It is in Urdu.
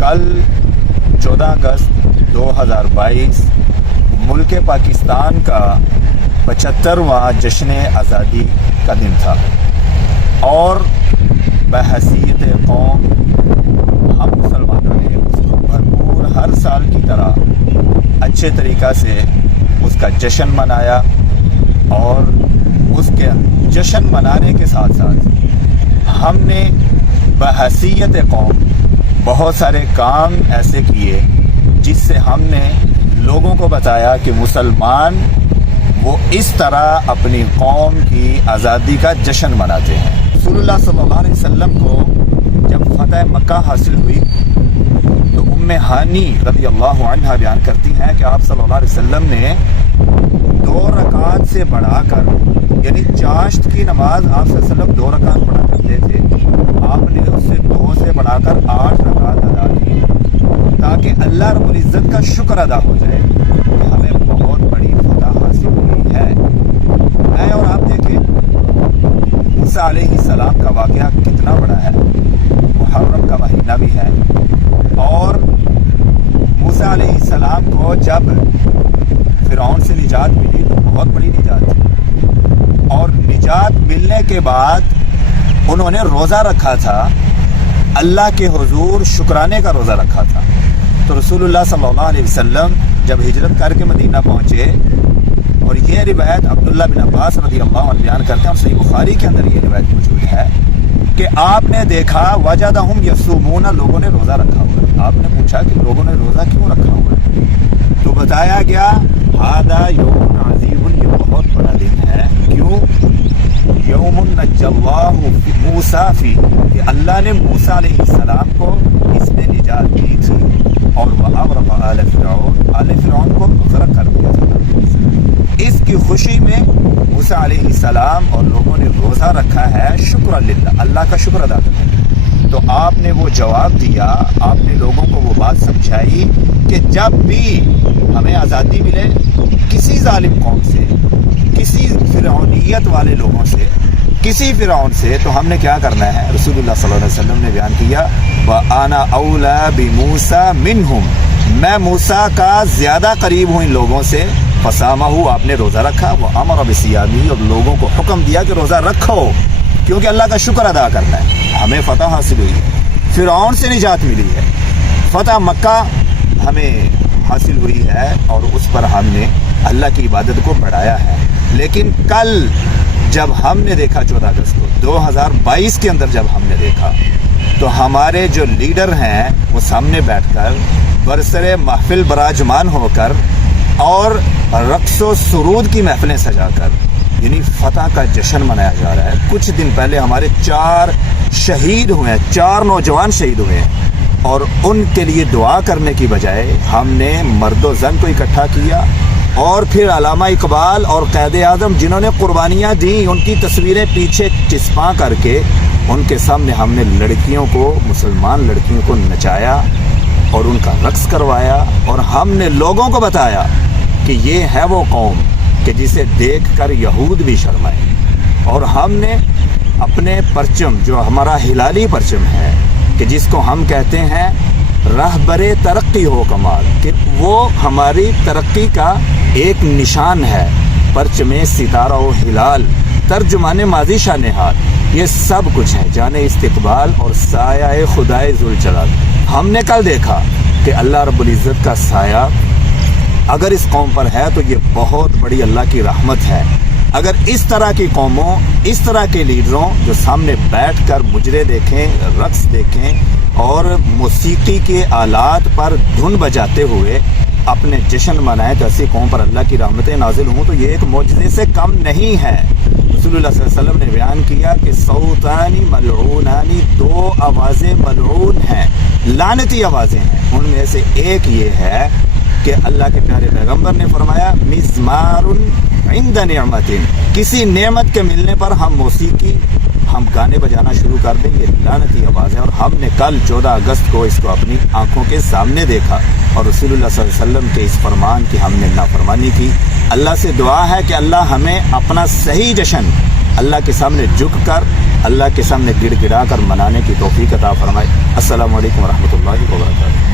کل 14 اگست 2022 ملک پاکستان کا 75واں جشن آزادی کا دن تھا، اور بحیثیت قوم ہم مسلمانوں نے اس کو بھرپور ہر سال کی طرح اچھے طریقہ سے اس کا جشن منایا، اور اس کے جشن منانے کے ساتھ ساتھ ہم نے بحیثیت قوم بہت سارے کام ایسے کیے جس سے ہم نے لوگوں کو بتایا کہ مسلمان وہ اس طرح اپنی قوم کی آزادی کا جشن مناتے ہیں۔ رسول اللہ صلی اللہ علیہ وسلم کو جب فتح مکہ حاصل ہوئی تو ام ہانی رضی اللہ عنہا بیان کرتی ہیں کہ آپ صلی اللہ علیہ وسلم نے 2 رکعت سے بڑھا کر، یعنی چاشت کی نماز آپ صلی اللہ علیہ وسلم 2 رکعت پڑھا کرتے تھے، آپ نے اس سے 2 سے بڑھا کر 8 رکعت ادا کی، تاکہ اللہ رب العزت کا شکر ادا ہو جائے کہ ہمیں بہت بڑی فتح حاصل ہوئی ہے۔ میں اور آپ دیکھیں موسیٰ علیہ السلام کا واقعہ کتنا بڑا ہے، محرم کا مہینہ بھی ہے، اور موسیٰ علیہ السلام کو جب فرعون سے نجات ملی تو بہت بڑی نجات تھی، اور نجات ملنے کے بعد انہوں نے روزہ رکھا تھا، اللہ کے حضور شکرانے کا روزہ رکھا تھا۔ تو رسول اللہ صلی اللہ علیہ وسلم جب ہجرت کر کے مدینہ پہنچے، اور یہ روایت عبداللہ بن عباس رضی اللہ عنہ بیان کرتے ہیں، اور صحیح بخاری کے اندر یہ روایت موجود ہے کہ آپ نے دیکھا وجدہم یصومون، لوگوں نے روزہ رکھا ہوا ہے۔ آپ نے پوچھا کہ لوگوں نے روزہ کیوں رکھا ہوا ہے؟ تو بتایا گیا ھذا یوم عظیم، یہ بہت بڑا دن ہے۔ کیوں؟ یوم نجی اللہ موسیٰ فی، کہ اللہ نے موسیٰ علیہ السلام کو اس میں نجات دی تھی، اور وَأَغْرَقَ آلَ فِرْعَوْنَ، آل فرعون کو غرق کر دیا تھا۔ اس کی خوشی میں موسیٰ علیہ السلام اور لوگوں نے روزہ رکھا ہے، شکر للہ، اللہ کا شکر ادا کرنا۔ تو آپ نے وہ جواب دیا، آپ نے لوگوں کو وہ بات سمجھائی کہ جب بھی ہمیں آزادی ملے کسی ظالم قوم سے، کسی فرعونیت والے لوگوں سے، کسی فرعون سے، تو ہم نے کیا کرنا ہے؟ رسول اللہ صلی اللہ علیہ وسلم نے بیان کیا وَأَنَا أَوْلَى بِمُوسَى مِنْهُمْ، میں موسیٰ کا زیادہ قریب ہوں ان لوگوں سے۔ فَصَامَهُ، آپ نے روزہ رکھا، وَأَمَرَ بِصِيَامِهِ، اور لوگوں کو حکم دیا کہ روزہ رکھو، کیونکہ اللہ کا شکر ادا کرنا ہے۔ ہمیں فتح حاصل ہوئی ہے، فرعون سے نجات ملی ہے، فتح مکہ ہمیں حاصل ہوئی ہے، اور اس پر ہم نے اللہ کی عبادت کو بڑھایا ہے۔ لیکن کل جب ہم نے دیکھا 14 اگست کو 2022 کے اندر جب ہم نے دیکھا، تو ہمارے جو لیڈر ہیں وہ سامنے بیٹھ کر برسر محفل براجمان ہو کر اور رقص و سرود کی محفلیں سجا کر، یعنی فتح کا جشن منایا جا رہا ہے۔ کچھ دن پہلے ہمارے 4 شہید ہوئے ہیں، 4 نوجوان شہید ہوئے ہیں، اور ان کے لیے دعا کرنے کی بجائے ہم نے مرد و زن کو اکٹھا کیا، اور پھر علامہ اقبال اور قائد اعظم جنہوں نے قربانیاں دیں ان کی تصویریں پیچھے چسپاں کر کے ان کے سامنے ہم نے لڑکیوں کو، مسلمان لڑکیوں کو نچایا اور ان کا رقص کروایا، اور ہم نے لوگوں کو بتایا کہ یہ ہے وہ قوم کہ جسے دیکھ کر یہود بھی شرمائے۔ اور ہم نے اپنے پرچم، جو ہمارا ہلالی پرچم ہے، کہ جس کو ہم کہتے ہیں رہبر ترقی ہو کمال، کہ وہ ہماری ترقی کا ایک نشان ہے، پرچم ستارہ و ہلال، ترجمان ماضی شان حال، یہ سب کچھ ہے، جانے استقبال اور سایہ خدائے ذوالجلال۔ ہم نے کل دیکھا کہ اللہ رب العزت کا سایہ اگر اس قوم پر ہے تو یہ بہت بڑی اللہ کی رحمت ہے۔ اگر اس طرح کی قوموں، اس طرح کے لیڈروں جو سامنے بیٹھ کر مجرے دیکھیں، رقص دیکھیں، اور موسیقی کے آلات پر دھن بجاتے ہوئے اپنے جشن منائیں، تو ایسی قوم پر اللہ کی رحمتیں نازل ہوں تو یہ ایک معجزے سے کم نہیں ہے۔ رسول اللہ صلی اللہ علیہ وسلم نے بیان کیا کہ صوتانی ملعونانی، 2 آوازیں ملعون ہیں، لعنتی آوازیں ہیں، ان میں سے ایک یہ ہے کہ اللہ کے پیارے پیغمبر نے فرمایا مزمار عند نعمت، کسی نعمت کے ملنے پر ہم موسیقی، ہم گانے بجانا شروع کر دیں، یہ لعنتی آواز ہے۔ اور ہم نے کل 14 اگست کو اس کو اپنی آنکھوں کے سامنے دیکھا، اور رسول اللہ صلی اللہ علیہ وسلم کے اس فرمان کی ہم نے نافرمانی کی۔ اللہ سے دعا ہے کہ اللہ ہمیں اپنا صحیح جشن اللہ کے سامنے جھک کر اللہ کے سامنے گڑ گڑا کر منانے کی توفیق عطا فرمائے۔ السلام علیکم ورحمۃ اللہ وبرکاتہ۔